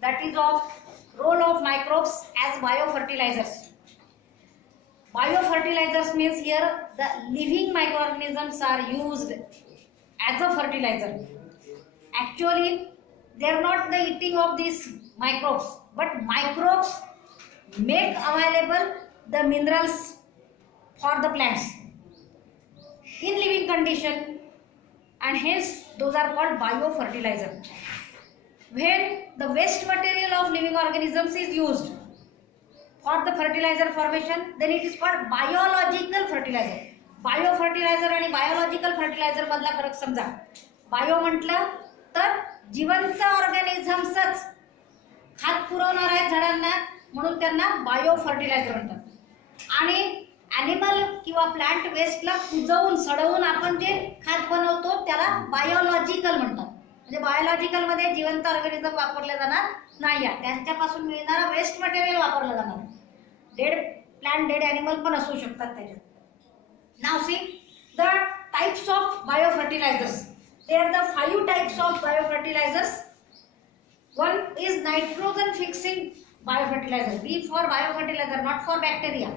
that is of role of microbes as biofertilizers. Biofertilizers means here the living microorganisms are used as a fertilizer. Actually, they are not the eating of these microbes, but microbes make available the minerals for the plants in living condition, and hence those are called biofertilizer. When the waste material of living organisms is used for the fertilizer formation, then it is called biological fertilizer. Biofertiliser आणि biological fertiliser मधला फरक समजा. Bio म्हटलं तर जिवंत ऑर्गॅनिझम्सच खात पुरवणार आहेत झाडांना, म्हणून त्यांना बायोफर्टिलायझर म्हणतात. आणि ॲनिमल किंवा प्लांट वेस्टला कुजवून सडवून आपण जे खात बनवतो त्याला बायोलॉजिकल म्हणतात. म्हणजे बायोलॉजिकल मध्ये जिवंत ऑर्गॅनिझम वापरले जाणार नाही, त्यांच्यापासून मिळणारा वेस्ट मटेरियल वापरलं जाणार. डेड प्लांट, डेड ॲनिमल पण असू शकतात त्याच्यात. Now see the types of biofertilizers. There are the 5 types of biofertilizers. One is nitrogen fixing biofertilizer. B for biofertilizer, not for bacteria.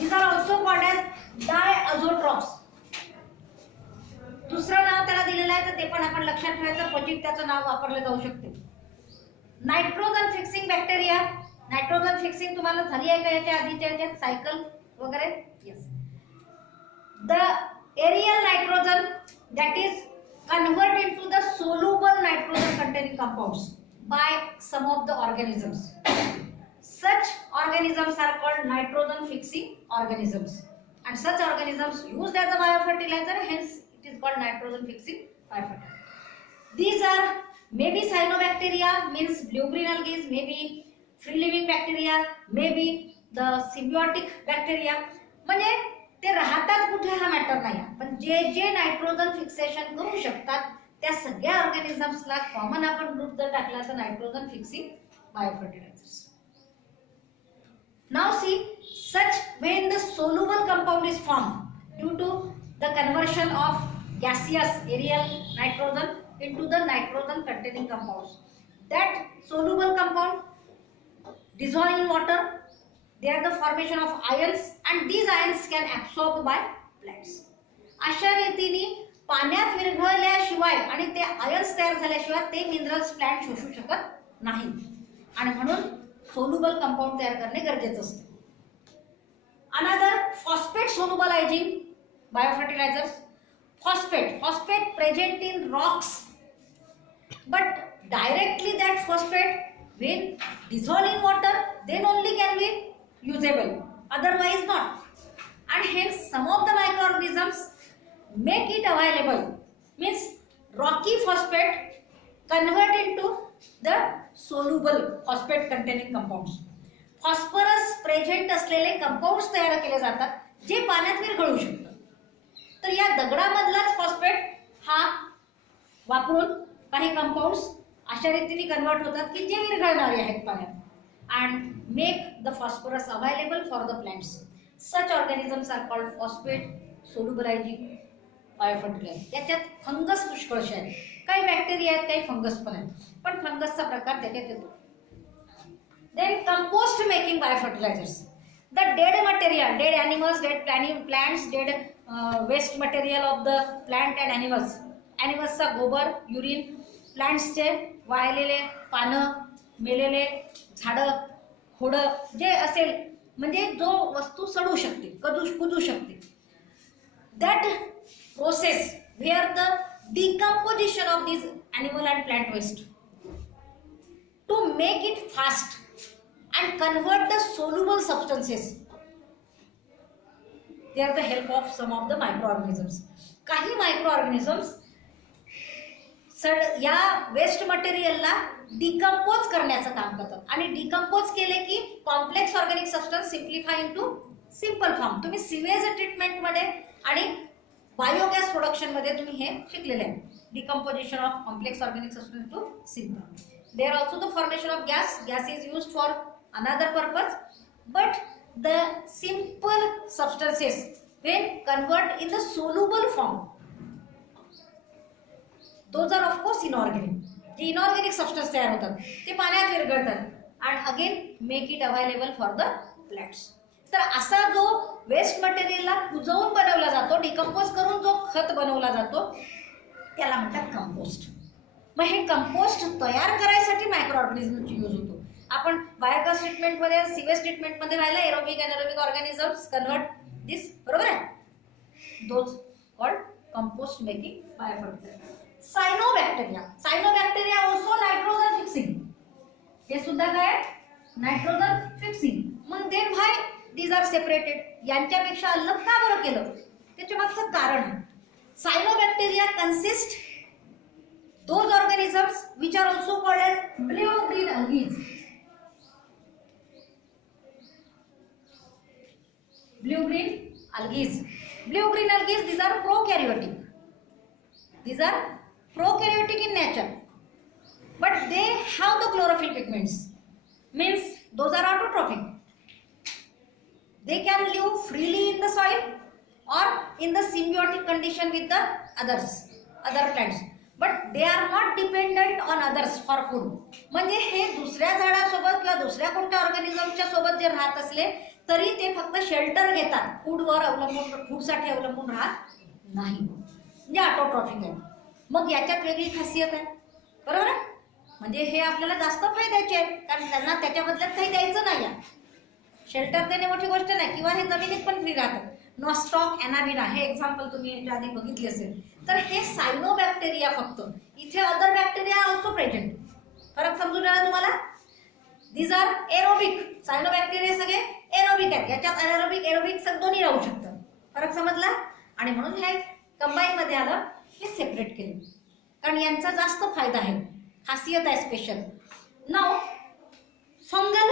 These are also called as diazotrophs. दुसरं नाव त्याला दिलेलं आहे तर ते पण आपण लक्षात ठेवायचं, क्वचित त्याचं नाव वापरले जाऊ शकते. Nitrogen fixing bacteria. Nitrogen fixing तुम्हाला झाली आहे का याच्या आधीच्या याच्यात सायकल वगैरे? Yes. The aerial nitrogen, that is converted into the soluble nitrogen containing compounds by some of the organisms. Such organisms are called nitrogen fixing organisms, and such organisms used as a biofertilizer, hence it is called nitrogen fixing biofertilizer. These are maybe cyanobacteria, means blue-green algae, maybe free living bacteria, maybe the symbiotic bacteria. म्हणजे ते राहतात कुठे हा matter नाही, पण जे जे nitrogen fixation करू शकतात त्या सगळ्या ऑर्गॅनिझम्सला कॉमन आपण ग्रुप जर टाकला तर nitrogen fixing biofertilisers. Now see such when the soluble compound is form due to the conversion of gaseous aerial nitrogen into the nitrogen containing compounds, that soluble compound dissolve in water. They are the formation of ions and these ions can absorb by plants. अशा रीतीने पाण्यात विरघळल्याशिवाय आणि ते ions तयार झाल्याशिवाय ते minerals plant शोषू शकत नाही, आणि म्हणून सोल्युबल कंपाऊंड तयार करणे गरजेचे असते. Another phosphate solubilising biofertilisers. Phosphate present in rocks, but directly that phosphate when dissolve in water then only can be usable, otherwise not. And hence some of the microorganisms make it available, means rocky phosphate convert into the soluble phosphate containing compounds. Phosphorus present असलेले compounds तयार केले जातात जे पाण्यात विरघळू शकतात. तर या दगडामधलाच phosphate हा वापरून काही कंपाऊंड्स अशा रीतीने कन्वर्ट होतात की जे विरघळणारे आहेत पाण्यात, and make the phosphorus available for the plants. Such organisms are called phosphate solubilizing biofertilizer. याच्यात फंगस पुष्कळशे आहेत, काही बॅक्टेरिया आहेत, काही फंगस पण आहेत, पण फंगसचा प्रकार त्याच्यात येतो. Then compost making biofertilizers. The dead material, dead animals, dead plants, dead waste material of the plant and animals. Animalsचा गोबर, युरिन, प्लांट्सचे वाळलेले पानं, मेलेले झाडं, खोडं जे असेल, म्हणजे जो वस्तू सडू शकते, कुजू शकते. That process where the decomposition of these animal and plant waste to make it fast and convert the soluble substances, they are the help of some of the microorganisms. काही मायक्रोऑर्गॅनिझम्स या वेस्ट मटेरियलला डिकम्पोज करण्याचं काम करतात, आणि decompose केले की complex organic substance simplify into simple form. तुम्ही sewage treatment मध्ये आणि बायोगॅस प्रोडक्शन मध्ये तुम्ही हे शिकलेले आहे, decomposition of complex organic substance to simple. There also the formation of gas. Gas is used for another purpose, but the simple substances when convert in the soluble form, those are of course inorganic. जे inorganic substance तयार होतात ते पाण्यात विरघळतात आणि again make it available for the plants. तर असा जो वेस्ट मटेरियलला कुजवून बनवला जातो, डिकम्पोज करून जो खत बनवला जातो त्याला म्हणतात कंपोस्ट. मग हे कंपोस्ट तयार करायसाठी मायक्रो ऑर्गॅनिझमची यूज होतो. आपण बायोगॅस ट्रीटमेंटमध्ये, सीवेज ट्रीटमेंटमध्ये राहिला aerobic anaerobic organisms convert this, बरोबर आहे, those called compost making biofertiliser. Cyanobacteria also nitrogen fixing. हे सुद्धा काय नायट्रोजन फिक्सिंग. मग then why these are separated, यांच्यापेक्षा अलग का बरं केलं, त्याच्या मागचं कारण आहे. Cyanobacteria consist those organisms which are also called as blue-green algae. Blue-green algae. Blue-green algae, these are prokaryotic. These are prokaryotic in nature, but they have the chlorophyll pigments. Means those are autotrophic. They can live freely in the soil or in the symbiotic condition with the other plants. But they are not dependent on others for food. म्हणजे हे दुसऱ्या झाडासोबत किंवा दुसऱ्या कोणत्या ऑर्गॅनिझमच्या सोबत जे राहत असले तरी ते फक्त शेल्टर घेतात, फूडवर अवलंबून, फूडसाठी अवलंबून राहत नाही, म्हणजे ऑटोट्रॉफिक आहे. मग याच्यात वेगळी खासियत आहे, बरोबर आहे. म्हणजे हे आपल्याला जास्त फायद्याचे आहे, कारण त्यांना त्याच्या बदल्यात काही द्यायचं नाही आहे. शेल्टर देणे मोठी गोष्ट नाही, किंवा हे जमिनीत पण फ्री राहतात. नॉस्टॉक, एनाबिना हे एक्झाम्पल तुम्ही याच्या आधी बघितले असेल. तर हे सायनोबॅक्टेरिया फक्त, इथे अदर बॅक्टेरिया ऑल्सो प्रेझेंट. फरक समजून आला तुम्हाला. These are aerobic. सायनोबॅक्टेरिया सगळे एरोबिक आहेत, याच्यात एरोबिक एरोबिक दोन्ही राहू शकतात. फरक समजला. आणि म्हणून हे कंबाईन मध्ये आलं, हे सेपरेट केले, कारण यांचा जास्त फायदा आहे, खासियत आहे special. Now fungal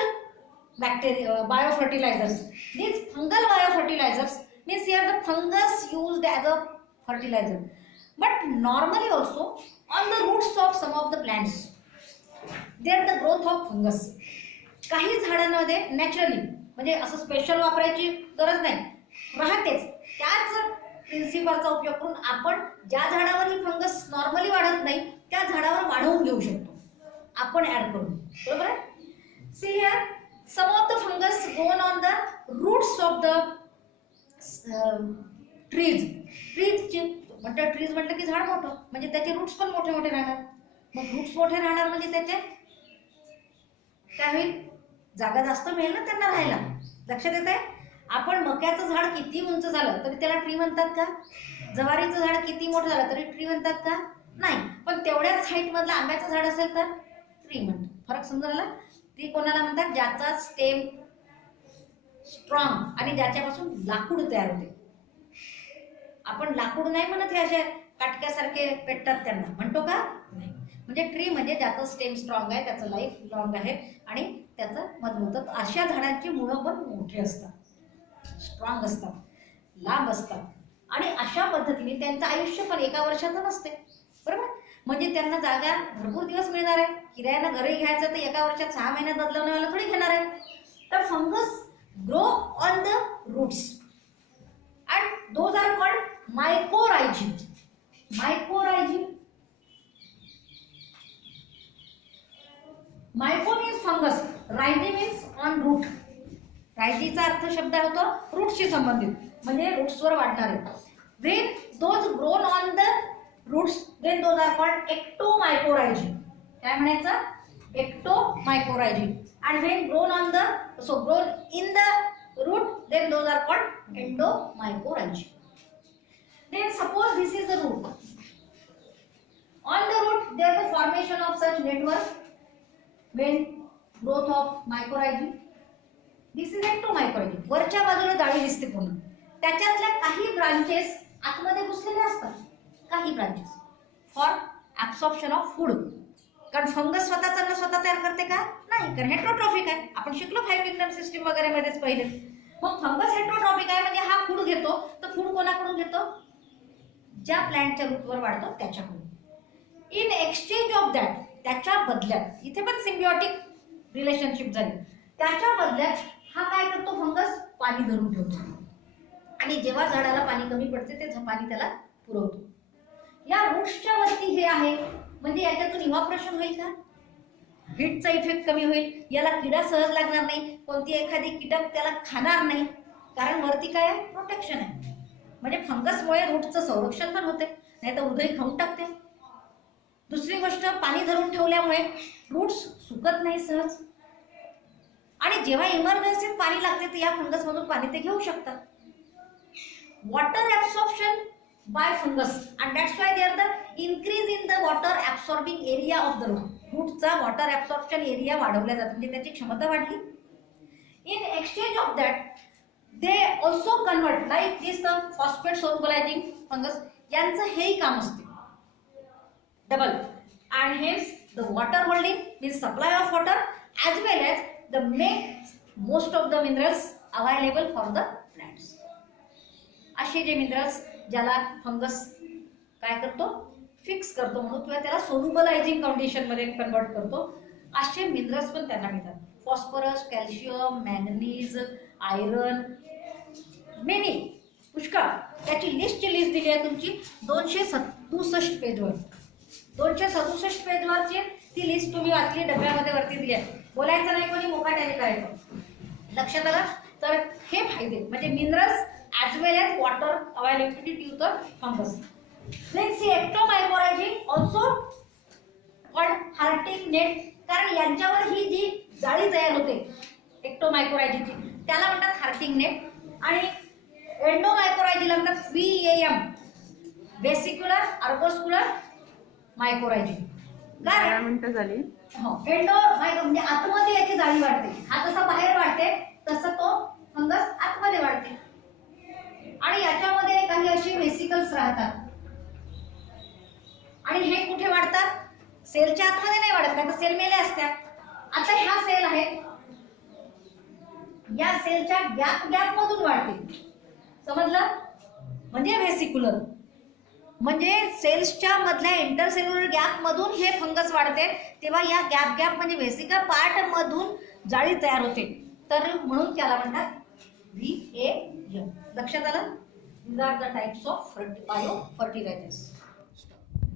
bacteria biofertilizers. These fungal biofertilizers means here the fungus used as a fertilizer, but normally also on the roots of some of the plants there the growth of fungus. काही झाडांमध्ये naturally, म्हणजे असं special वापरायची गरज नाही, राहतेच. त्याच प्रिन्सिपलचा उपयोग करून आपण ज्या झाडावर ही फंगस नॉर्मली वाढत नाही त्या झाडावर वाढवून घेऊ शकतो आपण ऍड करून, बरोबर आहे. See here some of the fungus grown on the roots of the trees. trees म्हटलं की झाड मोठं, म्हणजे त्याचे रूट्स पण मोठे मोठे राहणार. मग रूट्स मोठे राहणार म्हणजे त्याचे काय होईल, जागा जास्त मिळेल ना त्यांना राहायला. लक्षात येत आहे. आपण मक्याचं झाड किती उंच झालं तरी त्याला ट्री म्हणतात का? जवारीचं झाड किती मोठं झालं तरी ट्री म्हणतात का? नाही. पण तेवढ्याच हाईट मधलं आंब्याचं झाड असेल तर ट्री म्हणतात. फरक समजायला. ट्री कोणाला म्हणतात? ज्याचा स्टेम स्ट्रॉंग आणि ज्याच्यापासून लाकूड तयार होते. आपण लाकूड नाही म्हणत, हे असे काटक्यासारखे पेटतात त्यांना म्हणतो का? नाही. म्हणजे ट्री म्हणजे ज्याचं स्टेम स्ट्रॉंग आहे, त्याचं लाईफ लॉंग आहे आणि त्याचं मजबूत. अशा झाडांची मुळं पण मोठी असतात, स्ट्रॉंग असतात, लांब असतात आणि अशा पद्धतीने त्यांचं आयुष्य पण एका वर्षाचं नसते, बरोबर. म्हणजे त्यांना जागा भरपूर दिवस मिळणार आहे. किरायानं घरी घ्यायचं तर एका वर्षात 6 महिन्यात बदलवण्यावाला थोडी घेणार आहे. तर fungus grow on the roots and those are called mycorrhizae. Mycorrhizae, myco means fungus, rhizae means on root. रायझीचा अर्थ शब्द होतो रूटशी संबंधित, म्हणजे रूट्सवर वाढणारे. When those grown on the roots then those are called ectomycorrhizae. काय म्हणायचं? ectomycorrhizae. And when grown on the, so grown in the root, then those are called endomycorrhizae. Then suppose this is the root. On the root there is the formation of such network when growth of mycorrhizae. This is ectomycorrhizae. वरच्या बाजूला जाळी दिसते पूर्ण, त्याच्यातल्या काही branches आतमध्ये घुसलेले असतात, काही branches for absorption of food. कारण फंगस स्वतः तयार करते का? नाही, कारण हेट्रोट्रॉफिक आहे. आपण शिकलो 5 किंगडम सिस्टीम वगैरे मध्येच पहिले. मग फंगस हेट्रोट्रॉफिक आहे म्हणजे हा फूड घेतो, तर फूड कोणाकडून घेतो? ज्या प्लांटच्या रूटवर वाढतो त्याच्याकडून. इन एक्सचेंज ऑफ दॅट, त्याच्या बदल्यात, इथे पण सिम्बियोटिक रिलेशनशिप झाली, त्याच्या बदल्यात हा काय करतो? फंगस पाणी धरून ठेवतो आणि जेव्हा झाडाला पाणी कमी पडते ते पाणी त्याला पुरवतो. या रूट्सच्या वरती हे आहे म्हणजे याच्यातून इव्हापोरेशन होईल का, हीटचा इफेक्ट कमी होईल, याला किडा सहज लागणार नाही, कोणती एखादी कीटक त्याला खाणार नाही, कारण वरती काय आहे, प्रोटेक्शन आहे. म्हणजे फंगसमुळे रूटचं संरक्षण पण होते, नाही तर उधळी खाऊन टाकते. दुसरी गोष्ट, पाणी धरून ठेवल्यामुळे रूट्स सुकत नाही सहज, आणि जेव्हा इमर्जन्सीत पाणी लागते तर या फंगस मधून पाणी ते घेऊ शकतात. Water absorption by fungus, and that's why they are the increase in the water absorbing area of the root. रूटचा वॉटर ऍब्सॉर्प्शन एरिया वाढवला जातो, म्हणजे त्याची क्षमता वाढली. In exchange of that they also convert like this the phosphate solubilising fungus, यांचं हेही काम असते double. And hence the water holding means supply of water as well as the make most of the minerals available for the plants. असे जे minerals ज्याला fungus काय करतो, fix करतो म्हणून, किंवा त्याला सोल्युबलायझिंग कंडिशन मध्ये कन्वर्ट करतो, असे मिनरल्स पण त्यांना मिळतात. Phosphorus, calcium, manganese, iron, many, पुष्कळ. त्याची लिस्ट दिली आहे तुमची 267 पेजवर. 267 पेजवरची ती लिस्ट तुम्ही वाचली, डब्यामध्ये वरती दिली आहे. बोलायचं नाही, कोणी मोकाट्याने करायचं. लक्षात आलं. तर हे फायदे म्हणजे minerals as well as water availability due the fungus. Then see ectomycorrhizing also called Hartig net, कारण यांच्यावर ही जी जाळी तयार होते एक्टोमायकोरायझिंगची, त्याला म्हणतात हार्टिंग नेट. आणि एंडोमायकोरायझिला म्हणतात VAM, वेसिक्युलर अर्बोस्क्युलर मायकोरायझिंग. कारण मिनिटं झाली. हो, एंडो म्हणजे आतमध्ये याची जाळी वाढते. हा जसा बाहेर वाढते तसं तो फंगस आतमध्ये वाढते, आणि याच्यामध्ये काही अशी वेसिकल्स राहतात, आणि हे कुठे वाढतात, सेलच्या आतमध्ये नाही वाढत, नाही तर सेल मेले असतात. आता हा सेल आहे, या सेलच्या गॅप मधून वाढते, समजलं. म्हणजे व्हेसिक्युलर म्हणजे सेल्सच्या मधल्या इंटरसेल्युलर गॅप मधून हे फंगस वाढते, तेव्हा या गॅप म्हणजे व्हेसिकल पार्ट मधून जाळी तयार होते, तर म्हणून त्याला म्हणतात VAM. लक्षात आलं. These are the types of bio fertilizers.